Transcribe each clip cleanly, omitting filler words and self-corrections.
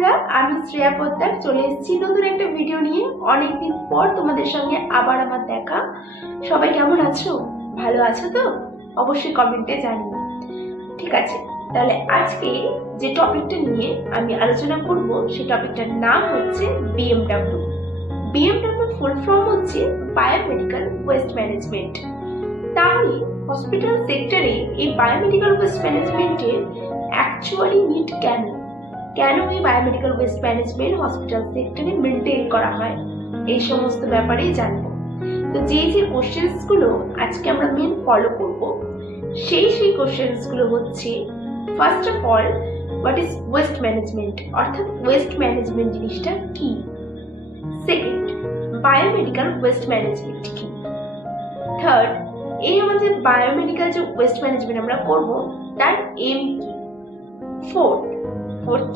বন্ধুরা, আমি শ্রেয়া পোদ্দার চলে এসেছি নতুন একটা ভিডিও নিয়ে। অনেকদিন পর তোমাদের সঙ্গে আবার আমার দেখা। সবাই কেমন আছো? ভালো আছো তো? অবশ্যই কমেন্টে জানিও। ঠিক আছে, তাহলে আজকে যে টপিকটা নিয়ে আমি আলোচনা করব সেই টপিকটার নাম হচ্ছে বিএমডব্লিউ। বিএমডব্লিউ ফুল ফর্ম হচ্ছে বায়োমেডিক্যাল ওয়েস্ট ম্যানেজমেন্ট। তাহলে হসপিটাল সেক্টরে এই বায়োমেডিক্যাল ওয়েস্ট ম্যানেজমেন্টের অ্যাকচুয়ালি নিড কেন এই বায়োমেডিক্যাল ওয়েস্ট ম্যানেজমেন্ট হসপিটাল সেক্টরে মেনটেন করা হয়, এই সমস্ত ব্যাপারেই জানবো। তো যে কোশ্চেন্স গুলো আজকে আমরা মেন ফলো করব, সেই কোশ্চেন্স গুলো হচ্ছে, first of all, what is waste management, অর্থাৎ ওয়েস্ট ম্যানেজমেন্ট জিনিসটা কি। সেকেন্ড, বায়োমেডিক্যাল ওয়েস্ট ম্যানেজমেন্ট কি। থার্ড, এই আমাদের বায়োমেডিক্যাল যে ওয়েস্ট ম্যানেজমেন্ট আমরা করব তার এম কি। ফোর্থ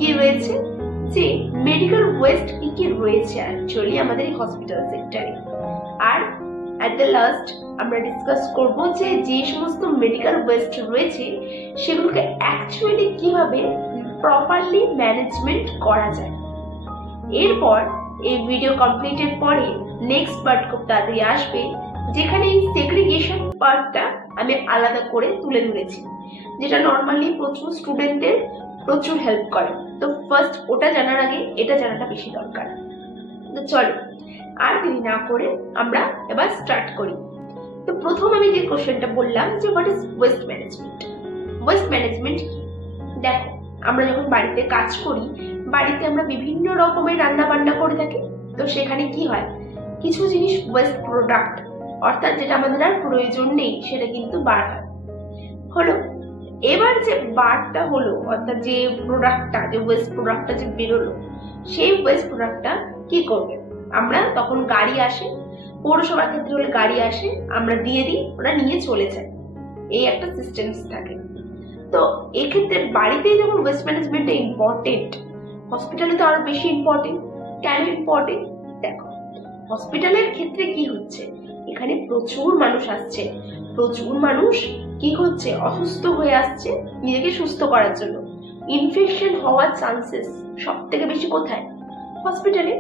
কি রয়েছে, যে মেডিকেল ওয়েস্ট কি রয়েছে অ্যাকচুয়ালি আমাদের এই হসপিটাল সেক্টরে। আর এট দ্য লাস্ট আমরা ডিসকাস করব যে সমস্ত মেডিকেল ওয়েস্ট রয়েছে সেগুলোকে অ্যাকচুয়ালি কিভাবে প্রপারলি ম্যানেজমেন্ট করা যায়। এরপর এই ভিডিও কমপ্লিটের পরে নেক্সট পার্ট খুব তাড়াতাড়ি আসবে, যেখানে এই সেগ্রিগেশন পার্টটা আমি আলাদা করে তুলে ধরেছি, যেটা নর্মালি প্রচুর স্টুডেন্টের প্রচুর হেল্প করে। তো ফার্স্ট ওটা জানার আগে এটা জানাটা বেশি দরকার। তো চলো আর দেরি না করে আমরা এবার স্টার্ট করি। তো প্রথম আমি যে কোশ্চেনটা বললাম যে what is waste management. Waste management কি? দেখো, আমরা যখন বাড়িতে কাজ করি, বাড়িতে আমরা বিভিন্ন রকমের রান্না বান্না করে থাকি। তো সেখানে কি হয়, কিছু জিনিস ওয়েস্ট প্রোডাক্ট, অর্থাৎ যেটা আমাদের আর প্রয়োজন নেই, সেটা কিন্তু বার হয়। হলো, এবার যে বারটা হলো, অর্থাৎ যে প্রোডাক্টটা, যে ওয়েস্ট প্রোডাক্টটা যে বেরোলো, সেই ওয়েস্ট প্রোডাক্টটা কি করবে, আমরা তখন গাড়ি আসে, পৌরসভার ক্ষেত্রে হলে গাড়ি আসে, আমরা দিয়ে দিই, ওরা নিয়ে চলে যায়, এই একটা সিস্টেম থাকে। তো এক্ষেত্রে বাড়িতে যখন ওয়েস্ট ম্যানেজমেন্টটা ইম্পর্টেন্ট, হসপিটালে তো আরো বেশি ইম্পর্টেন্ট। কেন ইম্পর্টেন্ট? দেখো, হসপিটালের ক্ষেত্রে কি হচ্ছে, এখানে প্রচুর মানুষ আসছে, প্রচুর মানুষ কি হচ্ছে, অসুস্থ হয়ে আসছে নিজেকে সুস্থ করার জন্য। ইনফেকশন হওয়ার চান্সেস সব থেকে বেশি কোথায়? হসপিটালে।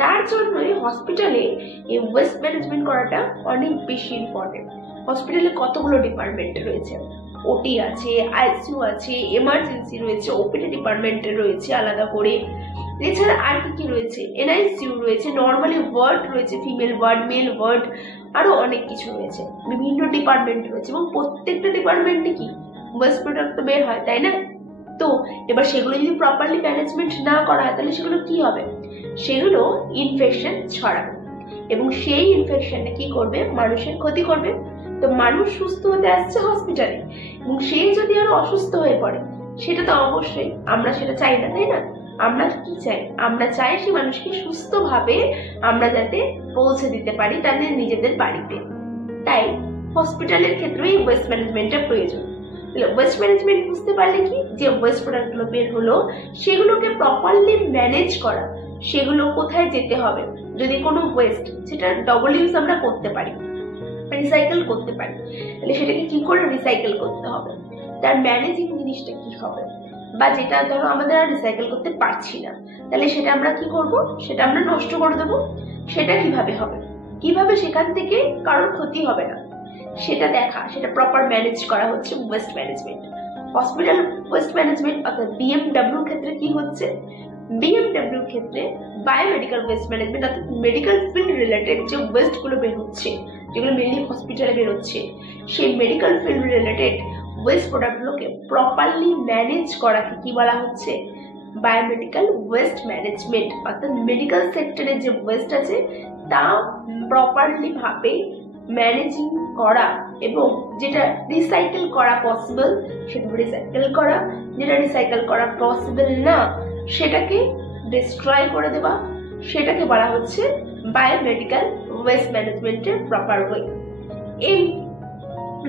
তার জন্যই হসপিটালে এই ওয়েস্ট ম্যানেজমেন্ট করাটা অনেক বেশি ইম্পর্টেন্ট। হসপিটালে কতগুলো ডিপার্টমেন্ট রয়েছে, ওটি আছে, আইসিইউ আছে, এমার্জেন্সি রয়েছে, ওপিডি ডিপার্টমেন্ট রয়েছে আলাদা করে। এছাড়া আর কি রয়েছে, এনআইসিইউ রয়েছে, নর্মালি ওয়ার্ড রয়েছে, ফিমেল ওয়ার্ড, মেল ওয়ার্ড, আরো অনেক কিছু রয়েছে, বিভিন্ন ডিপার্টমেন্ট রয়েছে, এবং প্রত্যেকটা ডিপার্টমেন্টে কি ওয়েস্ট প্রোডাক্ট তো বের হয়, তাই না? তো এবার সেগুলো যদি প্রপারলি ম্যানেজমেন্ট না করা হয়, তাহলে সেগুলো কি হবে, সেগুলো ইনফেকশন ছড়াবে, এবং সেই ইনফেকশনটা কি করবে, মানুষের ক্ষতি করবে। তো মানুষ সুস্থ হতে আসছে হসপিটালে, এবং সে যদি আরো অসুস্থ হয়ে পড়ে, সেটা তো অবশ্যই আমরা সেটা চাই না, তাই না? আমরা কি চাই, আমরা চাই সে মানুষকে সুস্থভাবে আমরা যাতে পৌঁছে দিতে পারি তাদের নিজেদের বাড়িতে। তাই হসপিটালের ক্ষেত্রেই ওয়েস্ট ম্যানেজমেন্টের প্রয়োজন। ওয়েস্ট ম্যানেজমেন্ট বুঝতে পারলে কি, যে ওয়েস্ট প্রোডাক্ট গুলো বের হলো সেগুলোকে প্রপারলি ম্যানেজ করা, সেগুলো কোথায় যেতে হবে, যদি কোনো ওয়েস্ট, সেটা ডবল ইউজ আমরা করতে পারি, রিসাইকেল করতে পারি, তাহলে সেটাকে কি করে রিসাইকেল করতে হবে, তার ম্যানেজিং জিনিসটা কি হবে, বা যেটা ধরো আমাদের আর রিসাইকেল করতে পারছি না, তাহলে সেটা আমরা কি করব, সেটা আমরা নষ্ট করে দেবো, সেটা কিভাবে হবে, কিভাবে সেখান থেকে কারোর ক্ষতি হবে না, সেটা দেখা, সেটা প্রপার ম্যানেজ করা হচ্ছে waste management. Hospital waste management অর্থাৎ বিএমডব্লিউ ক্ষেত্রে কি হচ্ছে, বিএমডব্লিউ ক্ষেত্রে বায়োমেডিক্যাল ওয়েস্ট ম্যানেজমেন্ট, অর্থাৎ মেডিকেল ফিল্ড রিলেটেড যে ওয়েস্ট গুলো বের হচ্ছে, যেগুলো মেনলি হসপিটালে বের হচ্ছে, সেই medical field related waste product গুলোকে প্রপারলি ম্যানেজ করাকে কি বলা হচ্ছে, বায়োমেডিক্যাল ওয়েস্ট ম্যানেজমেন্ট। অর্থাৎ মেডিকেল সেক্টরে যে ওয়েস্ট আছে তা প্রপারলি ভাবে ম্যানেজিং করা, এবং যেটা রিসাইকেল করা পসিবল সেটা রিসাইকেল করা, যেটা রিসাইকেল করা পসিবল না সেটাকে ডিস্ট্রয় করে দেওয়া, সেটাকে বলা হচ্ছে বায়োমেডিক্যাল ওয়েস্ট ম্যানেজমেন্টের প্রপার ওয়ে। এই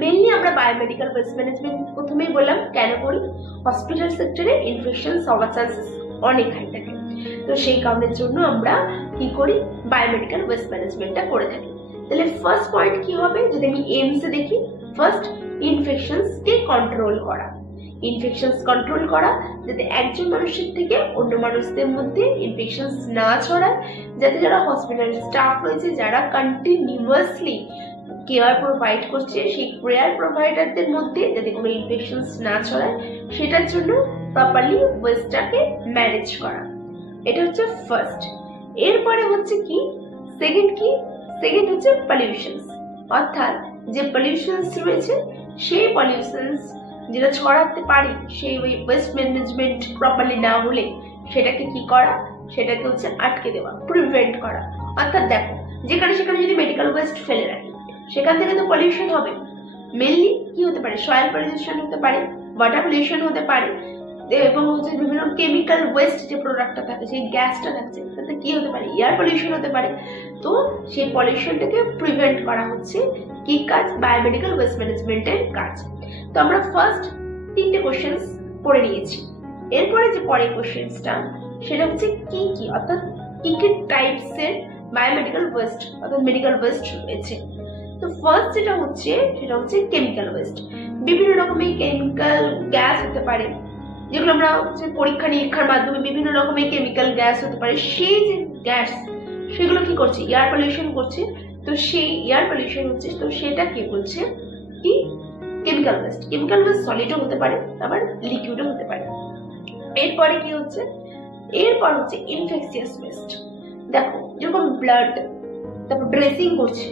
মেনলি আমরা বায়োমেডিক্যাল ওয়েস্ট ম্যানেজমেন্ট প্রথমেই বললাম কেন করি, হসপিটাল সেক্টরে ইনফেকশন হওয়ার চান্সেস অনেক হাই থাকে। তো সেই কারণের জন্য আমরা কি করি, বায়োমেডিক্যাল ওয়েস্ট ম্যানেজমেন্টটা করে থাকি। তাহলে ফার্স্ট পয়েন্ট কি হবে, যদি আমি এইমস এ দেখি, ফার্স্ট ইনফেকশনস কে কন্ট্রোল করা। ইনফেকশনস কন্ট্রোল করা, যাতে একজন মানুষের থেকে অন্য মানুষদের মধ্যে ইনফেকশনস না ছড়ায়, যাতে যারা হসপিটাল স্টাফ রয়েছে যারা কন্টিনিউয়াসলি কেয়ার প্রোভাইড করছে সেই কেয়ার প্রোভাইডারদের মধ্যে যাতে কোনো ইনফেকশনস না ছড়ায় সেটার জন্য প্রপারলি ওয়েস্টটাকে ম্যানেজ করা। এটা হচ্ছে ফার্স্ট। এরপরে হচ্ছে কি সেকেন্ড হচ্ছে পলিউশনস, অর্থাৎ যে পলিউশনস রয়েছে সেই পলিউশনস যেটা ছড়াতে পারে সেই ওয়েস্ট ম্যানেজমেন্ট প্রপারলি না হলে সেটাকে কি করা, সেটাকে হচ্ছে আটকে দেওয়া, প্রিভেন্ট করা। অর্থাৎ দেখো যেখানে সেখানে যদি মেডিকেল ওয়েস্ট ফেলে রাখি সেখান থেকে তো পলিউশন হবে। মেনলি কি হতে পারে, সয়েল পলিউশন হতে পারে, ওয়াটার পলিউশন হতে পারে, এবং হচ্ছে বিভিন্ন কেমিক্যাল ওয়েস্ট যে প্রোডাক্টটা থাকে সেই গ্যাসটা থাকছে তাতে কি হতে পারে, এয়ার পলিউশন হতে পারে। তো সেই পলিউশনটাকে প্রিভেন্ট করা হচ্ছে কি কাজ, বায়োমেডিক্যাল ওয়েস্ট ম্যানেজমেন্টের কাজ। তো আমরা ফার্স্ট 3টে কোশ্চেন্স পড়ে নিয়েছি। এরপরে যে পরের কোশ্চেন্সটা সেটা হচ্ছে কি অর্থাৎ কি টাইপসের বায়োমেডিক্যাল ওয়েস্ট অর্থাৎ মেডিকেল ওয়েস্ট রয়েছে। তো ফার্স্ট যেটা হচ্ছে সেটা হচ্ছে কেমিক্যাল ওয়েস্ট। বিভিন্ন রকমের কেমিক্যাল গ্যাস হতে পারে, যেগুলো আমরা হচ্ছে পরীক্ষা নিরীক্ষার মাধ্যমে বিভিন্ন রকমের কেমিক্যাল গ্যাস হতে পারে, সেই যে গ্যাস সেগুলো কি করছে, এয়ার পলিউশন করছে। তো সেই এয়ার পলিউশন হচ্ছে, তো সেটা কি করছে কি কেমিক্যাল ওয়েস্ট। কেমিক্যাল ওয়েস্ট সলিডও হতে পারে আবার লিকুইডও হতে পারে। এরপরে কি হচ্ছে, এরপর হচ্ছে ইনফেকশিয়াস ওয়েস্ট। দেখো যেরকম ব্লাড, তারপর ড্রেসিং করছে,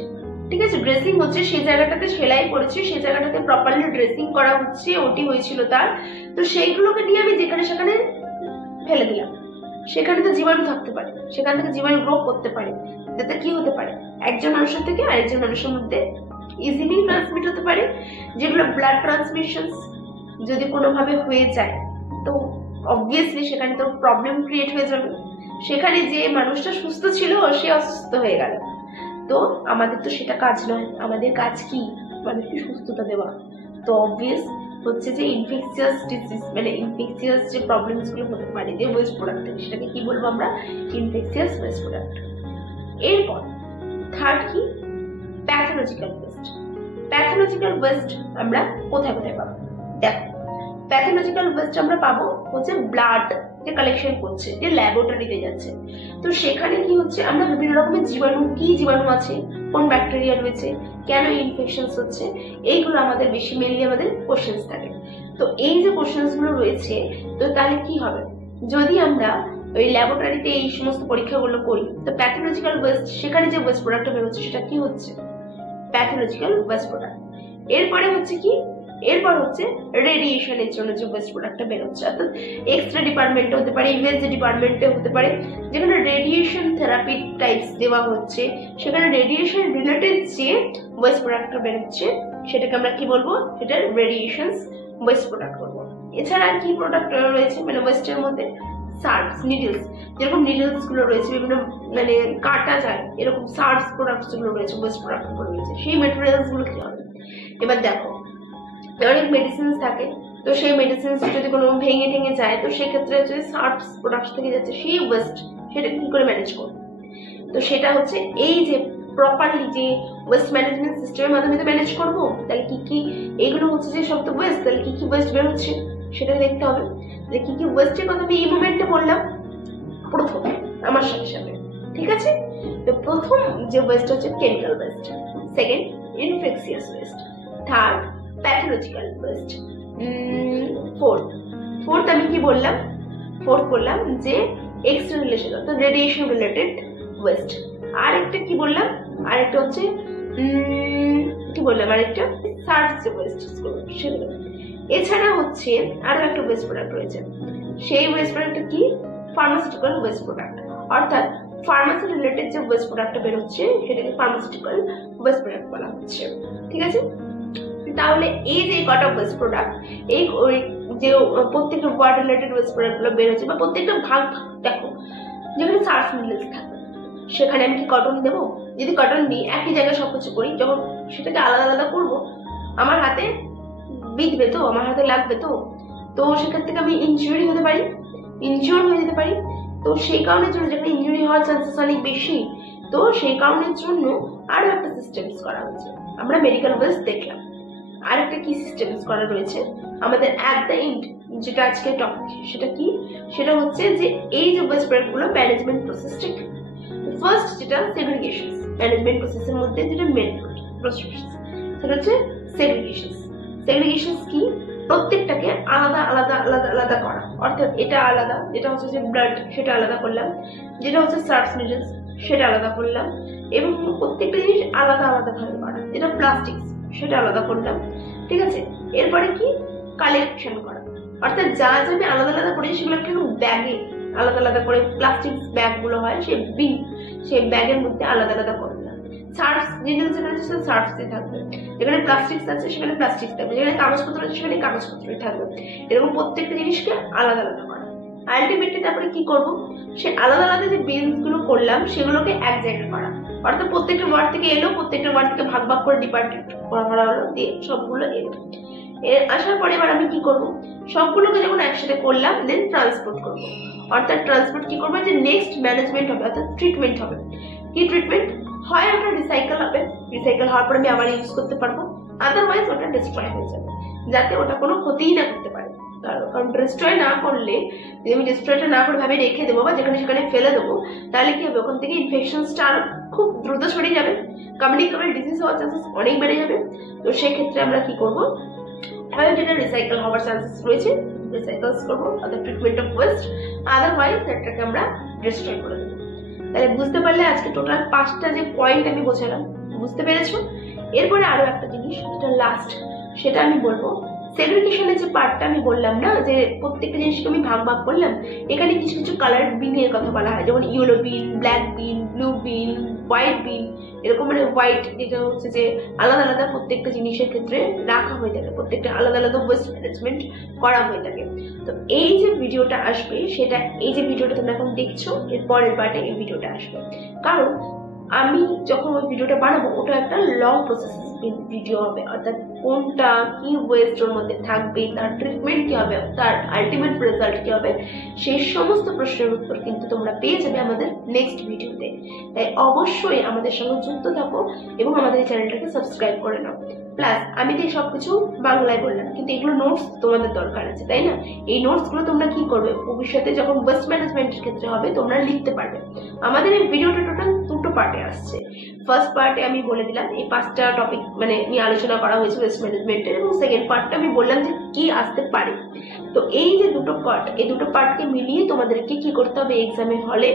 ঠিক আছে, ড্রেসিং হচ্ছে সেই জায়গাটাতে সেলাই করেছে, সেই জায়গাটাতে প্রপারলি ড্রেসিং করা হচ্ছে, ওটি হয়েছিল তার, তো সেইগুলোকে নিয়ে আমি যেখানে সেখানে ফেলে দিলাম, সেখানে তো জীবাণু থাকতে পারে, সেখান থেকে জীবাণু গ্রো করতে পারে, যাতে কি হতে পারে একজন মানুষের থেকে আরেকজন মানুষের মধ্যে ইজিলি ট্রান্সমিট হতে পারে। যেগুলো ব্লাড ট্রান্সমিশন যদি কোনোভাবে হয়ে যায় তো অবভিয়াসলি সেখানে তো প্রবলেম ক্রিয়েট হয়ে যাবে, সেখানে যে মানুষটা সুস্থ ছিল সে অসুস্থ হয়ে গেল। তো আমাদের তো সেটা কাজ নয়, আমাদের কাজ কি মানুষকে সুস্থতা দেওয়া। তো অবভিয়াস হচ্ছে যে ইনফেকশিয়াস ডিজিজ মানে ইনফেকশিয়াস যে প্রবলেমস গুলো হতে পারে যে ওয়েস্ট প্রোডাক্ট থেকে, সেটাকে কি বলবো আমরা, ইনফেকশিয়াস ওয়েস্ট প্রোডাক্ট। এরপর থার্ড কি, প্যাথোলজিক্যাল ওয়েস্ট। প্যাথোলজিক্যাল ওয়েস্ট আমরা কোথায় কোথায় পাবো, দেখো প্যাথোলজিক্যাল ওয়েস্ট আমরা পাবো হচ্ছে ব্লাড যে কালেকশন করছে, যে ল্যাবরেটরিতে যাচ্ছে, তো সেখানে কি হচ্ছে আমরা বিভিন্ন রকমের জীবাণু, কি জীবাণু আছে, কোন ব্যাকটেরিয়া রয়েছে, কেন ইনফেকশন হচ্ছে, এইগুলো আমাদের বেশি মেনলি আমাদের কোশ্চেন্স থাকে। তো এই যে কোশ্চেন্স গুলো রয়েছে, তো তাহলে কি হবে যদি আমরা ওই ল্যাবরেটরিতে এই সমস্ত পরীক্ষাগুলো করি, তো প্যাথোলজিক্যাল ওয়েস্ট সেখানে যে ওয়েস্ট প্রোডাক্টটা বেরোচ্ছে সেটা কি হচ্ছে, প্যাথোলজিক্যাল ওয়েস্ট প্রোডাক্ট। এরপরে হচ্ছে কি, এরপর হচ্ছে রেডিয়েশনের জন্য যে ওয়েস্ট প্রোডাক্টটা বেরোচ্ছে, অর্থাৎ এক্সরে ডিপার্টমেন্টে হতে পারে, ইউএসজি ডিপার্টমেন্টে হতে পারে, যেখানে রেডিয়েশন থেরাপি টাইপস দেওয়া হচ্ছে, সেখানে রেডিয়েশন রিলেটেড যে ওয়েস্ট প্রোডাক্টটা বেরোচ্ছে সেটাকে আমরা কি বলবো, সেটা রেডিয়েশন ওয়েস্ট প্রোডাক্ট বলবো। এছাড়া আর কি প্রোডাক্ট রয়েছে মানে ওয়েস্টের মধ্যে, সার্ভস, নিডলস, যেরকম নিডলস গুলো রয়েছে বিভিন্ন মানে কাটা যায় এরকম সার্ভস প্রোডাক্টস গুলো রয়েছে, ওয়েস্ট প্রোডাক্ট গুলো রয়েছে, সেই মেটেরিয়ালস গুলো কি হবে। এবার দেখো অনেক মেডিসিন থাকে, তো সেই মেডিসিন যদি কোনো ভেঙে ঠেঙে যায় তো সেক্ষেত্রে হচ্ছে সার্ভস প্রোডাক্ট থেকে যাচ্ছে সেই ওয়েস্ট, সেটা কি করে ম্যানেজ করবো। তো সেটা হচ্ছে এই যে প্রপারলি যে ওয়েস্ট ম্যানেজমেন্ট সিস্টেমের মাধ্যমে তো ম্যানেজ করবো, তাহলে কি কি এইগুলো হচ্ছে যে সব তো ওয়েস্ট, তাহলে কি কি ওয়েস্ট বের হচ্ছে সেটা দেখতে হবে। যে কি কি ওয়েস্টের কথা আমি এই মোমেন্টে বললাম প্রথম আমার সাথে সাথে, ঠিক আছে। তো প্রথম যে ওয়েস্ট হচ্ছে chemical West, second infectious West, third pathological West, fourth আমি কি বললাম, ফোর্থ বললাম যে এক্সরে রিলেটেড অর্থাৎ রেডিয়েশন রিলেটেড ওয়েস্ট। আরেকটা কি বললাম, আরেকটা হচ্ছে কি বললাম, আরেকটা সার্ভস ওয়েস্ট সেগুলো। এছাড়া হচ্ছে আরো একটা ওয়েস্ট প্রোডাক্ট রয়েছে, সেই ওয়েস্ট প্রোডাক্টটা কি, ফার্মাসিউটিক্যাল ওয়েস্ট প্রোডাক্ট, অর্থাৎ ফার্মাসি রিলেটেড যে ওয়েস্ট প্রোডাক্টটা বেরোচ্ছে সেটাকে ফার্মাসিউটিক্যাল ওয়েস্ট প্রোডাক্ট বলা হচ্ছে, ঠিক আছে। তাহলে এই যে কটা ওয়েস্ট প্রোডাক্ট, এই যে প্রত্যেকটা ওয়ার্ড রিলেটেড ওয়েস্ট প্রোডাক্ট গুলো বের হচ্ছে বা প্রত্যেকটা ভাগ দেখো, যেখানে সার্ফ নিডলস থাকে সেখানে আমি কি কটন দেবো, যদি কটন দিই একই জায়গায় সবকিছু করি, যখন সেটাকে আলাদা আলাদা করবো আমার হাতে বিঁধবে তো, আমার হাতে লাগবে তো, তো সেখান থেকে আমি ইনজুরি হতে পারি, ইনজিওর হয়ে যেতে পারি। তো সেই কারণের জন্য যেখানে ইনজুরি হওয়ার চান্সেস অনেক বেশি, তো সেই কারণের জন্য আরো একটা সিস্টেমস করা হয়েছে। আমরা মেডিকেল ওয়েস্ট দেখলাম, আর একটা কি সিস্টেমস করা রয়েছে আমাদের অ্যাট দ্য এন্ড যেটা আজকে টপিক সেটা কি, সেটা হচ্ছে যে এই যে ওয়েস্ট প্রোডাক্ট গুলো ম্যানেজমেন্ট প্রসেসটা কি। ফার্স্ট যেটা সেগ্রিগেশন, ম্যানেজমেন্ট প্রসেসের মধ্যে যেটা মেন প্রসেস সেটা হচ্ছে সেগ্রিগেশন। সেগ্রিগেশন কি, প্রত্যেকটাকে আলাদা আলাদা আলাদা আলাদা করা, অর্থাৎ এটা আলাদা, যেটা হচ্ছে যে ব্লাড সেটা আলাদা করলাম, যেটা হচ্ছে সার্ফ নিডলস সেটা আলাদা করলাম, এবং প্রত্যেকটা জিনিস আলাদা আলাদা ভাবে করা, যেটা প্লাস্টিক সেটা আলাদা করলাম, ঠিক আছে। এরপরে কি, কালেকশন করা, অর্থাৎ যা যা আমি আলাদা আলাদা করেছি সেগুলো একটা ব্যাগে আলাদা আলাদা করে, প্লাস্টিক ব্যাগ গুলো হয় সেই বিন, সেই ব্যাগের মধ্যে আলাদা আলাদা করলাম। সার্ফ নিডলস যেটা আছে সেটা সার্ফ দিয়ে থাকবে, যেখানে প্লাস্টিক আছে সেখানে প্লাস্টিক থাকবে, যেখানে কাগজপত্র আছে সেখানে কাগজপত্রই থাকবে। এরকম প্রত্যেকটা জিনিসকে আলাদা আলাদা করা। আলটিমেটলি তারপরে কি করবো, সে আলাদা আলাদা যে বিনস গুলো করলাম সেগুলোকে এক জায়গায় করা, অর্থাৎ প্রত্যেকটা ওয়ার্ড থেকে এলো, প্রত্যেকটা ওয়ার্ড থেকে ভাগ ভাগ করে ডিপার্টমেন্ট করা হলো, দিয়ে সবগুলো এলো। এর আসার পরে এবার আমি কি করব, সবগুলোকে যখন একসাথে করলাম দেন ট্রান্সপোর্ট করব, অর্থাৎ ট্রান্সপোর্ট কি করবো, যে নেক্সট ম্যানেজমেন্ট হবে, অর্থাৎ ট্রিটমেন্ট হবে। কি ট্রিটমেন্ট হয়, ওটা রিসাইকেল হবে, রিসাইকেল হওয়ার পরে আমি আবার ইউজ করতে পারবো, আদারওয়াইজ ওটা ডিস্ট্রয় হয়ে যাবে, যাতে ওটা কোনো ক্ষতিই না করতে পারে। কারণ ডিস্ট্রয় না করলে, যদি আমি ডিস্ট্রয়টা না করে ভাবে রেখে দেবো বা যেখানে সেখানে ফেলে দেবো, তাহলে কি হবে, ওখান থেকে ইনফেকশনসটা আর খুব দ্রুত ছড়িয়ে যাবে, কমিউনিকেবল ডিজিজ হওয়ার চান্সেস অনেক বেড়ে যাবে। তো সেক্ষেত্রে আমরা কি করবো, হয় যেটা রিসাইকেল হওয়ার চান্সেস রয়েছে রিসাইকেলস করবো, অর্থাৎ ট্রিটমেন্ট অফ ওয়েস্ট, আদারওয়াইজ সেটাকে আমরা ডিস্ট্রয় করে দেবো। তাহলে বুঝতে পারলে আজকে টোটাল 5টা যে পয়েন্ট আমি বোঝালাম, বুঝতে পেরেছো। এরপরে আরো একটা জিনিস যেটা লাস্ট, সেটা আমি বলবো, সেগ্রিগেশনের যে পার্টটা আমি বললাম না, যে প্রত্যেকটা জিনিসকে আমি ভাগ ভাগ করলাম, এখানে কিছু কিছু কালার বিনের কথা বলা হয়, যেমন ইয়েলো বিন, ব্ল্যাক বিন, ব্লু বিন, হোয়াইট বিন, এরকম মানে হোয়াইট যেটা হচ্ছে যে আলাদা আলাদা প্রত্যেকটা জিনিসের ক্ষেত্রে রাখা হয়ে থাকে, প্রত্যেকটা আলাদা আলাদা ওয়েস্ট ম্যানেজমেন্ট করা হয়ে থাকে। তো এই যে ভিডিওটা আসবে সেটা, এই যে ভিডিওটা তোমরা এখন দেখছো এর পরের পার্টে এই ভিডিওটা আসবে, কারণ আমি যখন ওই ভিডিওটা বানাবো ওটা একটা লং প্রসেস ভিডিও হবে, অর্থাৎ কোনটা কি ওয়েস্ট ওর মধ্যে থাকবে, তার ট্রিটমেন্ট কি হবে, তার আলটিমেট রেজাল্ট কি হবে, সেই সমস্ত প্রশ্নের উত্তর কিন্তু তোমরা পেয়ে যাবে আমাদের নেক্সট ভিডিওতে। তাই অবশ্যই আমাদের সঙ্গে যুক্ত থাকো এবং আমাদের এই চ্যানেলটাকে সাবস্ক্রাইব করে নাও। প্লাস আমি তো সবকিছু বাংলায় বললাম, কিন্তু এগুলো নোটস তোমাদের দরকার আছে, তাই না? এই নোটস গুলো তোমরা কি করবে, ভবিষ্যতে যখন ওয়েস্ট ম্যানেজমেন্টের ক্ষেত্রে হবে তোমরা লিখতে পারবে। আমাদের এই ভিডিওটা টোটাল 2টো পার্টে আসছে। ফার্স্ট পার্টে আমি বলে দিলাম এই 5টা টপিক মানে নিয়ে আলোচনা করা হয়েছে ওয়েস্ট ম্যানেজমেন্টের, এবং সেকেন্ড পার্টটা আমি বললাম যে কি আসতে পারে। তো এই যে দুটো পার্ট, এই দুটো পার্টকে মিলিয়ে তোমাদেরকে কি করতে হবে, এক্সামের হলে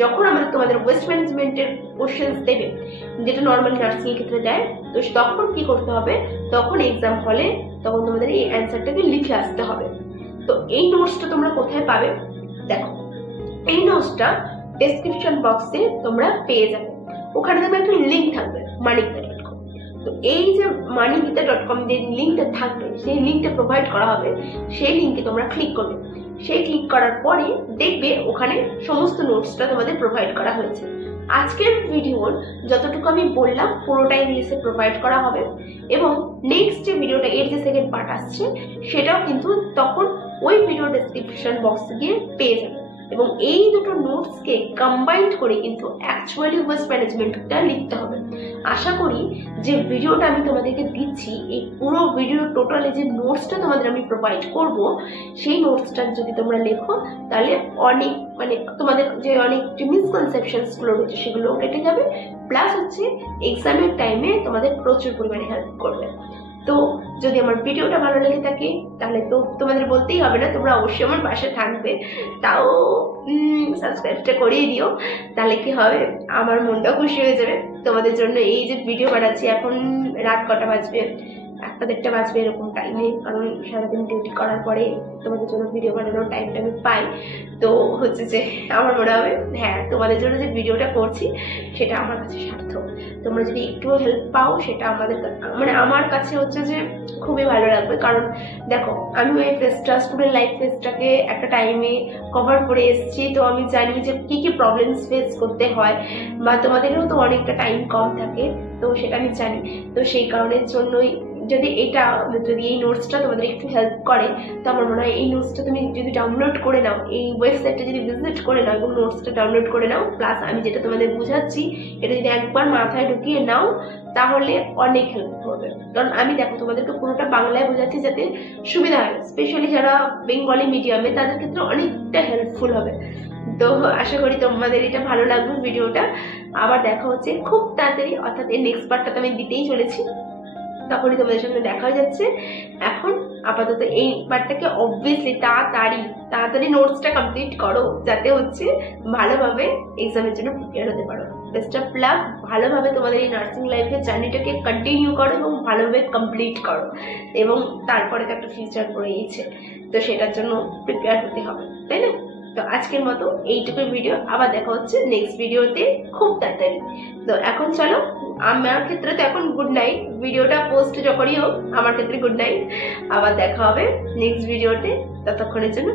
যখন আমাদের তোমাদের ওয়েস্ট ম্যানেজমেন্টের কোশ্চেন্স দেবে, যেটা নর্মাল নার্সিং এর ক্ষেত্রে দেয়, তো তখন কি করতে হবে, তখন এক্সাম হলে তখন তোমাদের এই অ্যান্সারটাকে লিখে আসতে হবে। তো এই নোটসটা তোমরা কোথায় পাবে, দেখো এই নোটসটা ডেসক্রিপশন বক্সে তোমরা পেয়ে যাবে, ওখানে দেখবে একটা লিঙ্ক থাকবে মানিকবিদ্যা.com। তো এই যে মানিকবিদ্যা.com যে লিঙ্কটা থাকবে, সেই লিঙ্কটা প্রোভাইড করা হবে, সেই লিঙ্কে তোমরা ক্লিক করবে। সেই ক্লিক করার পরে দেখবে ওখানে সমস্ত নোটসটা তোমাদের প্রোভাইড করা হয়েছে। আজকের ভিডিওর যতটুকু আমি বললাম পুরোটা ইংলিশে প্রোভাইড করা হবে, এবং নেক্সট যে ভিডিওটা এর যে সেকেন্ড পার্ট আসছে সেটাও কিন্তু তখন ওই ভিডিও ডেসক্রিপশন বক্সে গিয়ে পেয়ে যাবে। এবং এই দুটো নোটসকে কম্বাইন্ড করে কিন্তু অ্যাকচুয়ালি ওয়েস্ট ম্যানেজমেন্টটা লিখতে হবে। আশা করি যে ভিডিওটা আমি তোমাদেরকে দিচ্ছি, এই পুরো ভিডিওর টোটালে যে নোটসটা তোমাদের আমি প্রোভাইড করব, সেই নোটসটা যদি তোমরা লেখো তাহলে অনেক মানে তোমাদের যে অনেক মিসকনসেপশনস গুলো রয়েছে সেগুলো কেটে যাবে, প্লাস হচ্ছে এক্সামের টাইমে তোমাদের প্রচুর পরিমাণে হেল্প করবে। তো যদি আমার ভিডিওটা ভালো লেগে থাকে তাহলে তো তোমাদের বলতেই হবে না, তোমরা অবশ্যই আমার পাশে থাকবে, তাও সাবস্ক্রাইবটা করিয়ে দিও, তাহলে কি হবে আমার মনটাও খুশি হয়ে যাবে। তোমাদের জন্য এই যে ভিডিও বানাচ্ছি, এখন রাত কটা বাজবে, 1টা-1:30 বাজবে এরকম টাইমে, কারণ সারাদিন ডিউটি করার পরে তোমাদের জন্য ভিডিও বানানোর টাইমটা আমি পাই। তো হচ্ছে যে আমার মনে হবে হ্যাঁ তোমাদের জন্য যে ভিডিওটা করছি সেটা আমার কাছে সার্থক। তোমরা যদি একটু হেল্প পাও সেটা আমাদের মানে আমার কাছে হচ্ছে যে খুবই ভালো লাগবে, কারণ দেখো আমি ওই ফেসটা স্টুডেন্ট লাইফ ফেসটাকে একটা টাইমে কভার করে এসেছি, তো আমি জানি যে কি কি প্রবলেমস ফেস করতে হয়, বা তোমাদেরও তো অনেকটা টাইম কম থাকে, তো সেটা আমি জানি। তো সেই কারণের জন্যই যদি এই নোটসটা তোমাদের একটু হেল্প করে, তো আমার মনে হয় এই নোটসটা তুমি যদি ডাউনলোড করে নাও, এই ওয়েবসাইটটা যদি ভিজিট করে নাও এবং নোটসটা ডাউনলোড করে নাও, প্লাস আমি যেটা তোমাদের বুঝাচ্ছি এটা যদি একবার মাথায় ঢুকিয়ে নাও তাহলে অনেক হেল্প হবে। কারণ আমি দেখো তোমাদেরকে পুরোটা বাংলায় বোঝাচ্ছি যাতে সুবিধা হয়, স্পেশালি যারা বেঙ্গলি মিডিয়ামে তাদের ক্ষেত্রে অনেকটা হেল্পফুল হবে। তো আশা করি তোমাদের এটা ভালো লাগবে ভিডিওটা। আবার দেখা হচ্ছে খুব তাড়াতাড়ি, অর্থাৎ এর নেক্সট পার্টটা আমি দিতেই চলেছি, তখনই তোমাদের সঙ্গে দেখা হয়ে যাচ্ছে। এখন আপাতত এই পার্টটাকে অবভিয়াসলি তাড়াতাড়ি নোটসটা কমপ্লিট করো, যাতে হচ্ছে ভালোভাবে এক্সামের জন্য প্রিপেয়ার হতে পারো। বেস্ট অফ লাক, ভালোভাবে তোমাদের এই নার্সিং লাইফের জার্নিটাকে কন্টিনিউ করো এবং ভালোভাবে কমপ্লিট করো, এবং তারপরে তো একটা ফিউচার রয়েছে, তো সেটার জন্য প্রিপেয়ার হতে হবে, তাই না? তো আজকের মতো এইটুকুই ভিডিও, আবার দেখা হচ্ছে নেক্সট ভিডিওতে খুব তাড়াতাড়ি। তো এখন চলো, আমার ক্ষেত্রে তো এখন গুড নাইট, ভিডিওটা পোস্ট যখনই হোক আমার ক্ষেত্রে গুড নাইট। আবার দেখা হবে নেক্সট ভিডিওতে, ততক্ষণের জন্য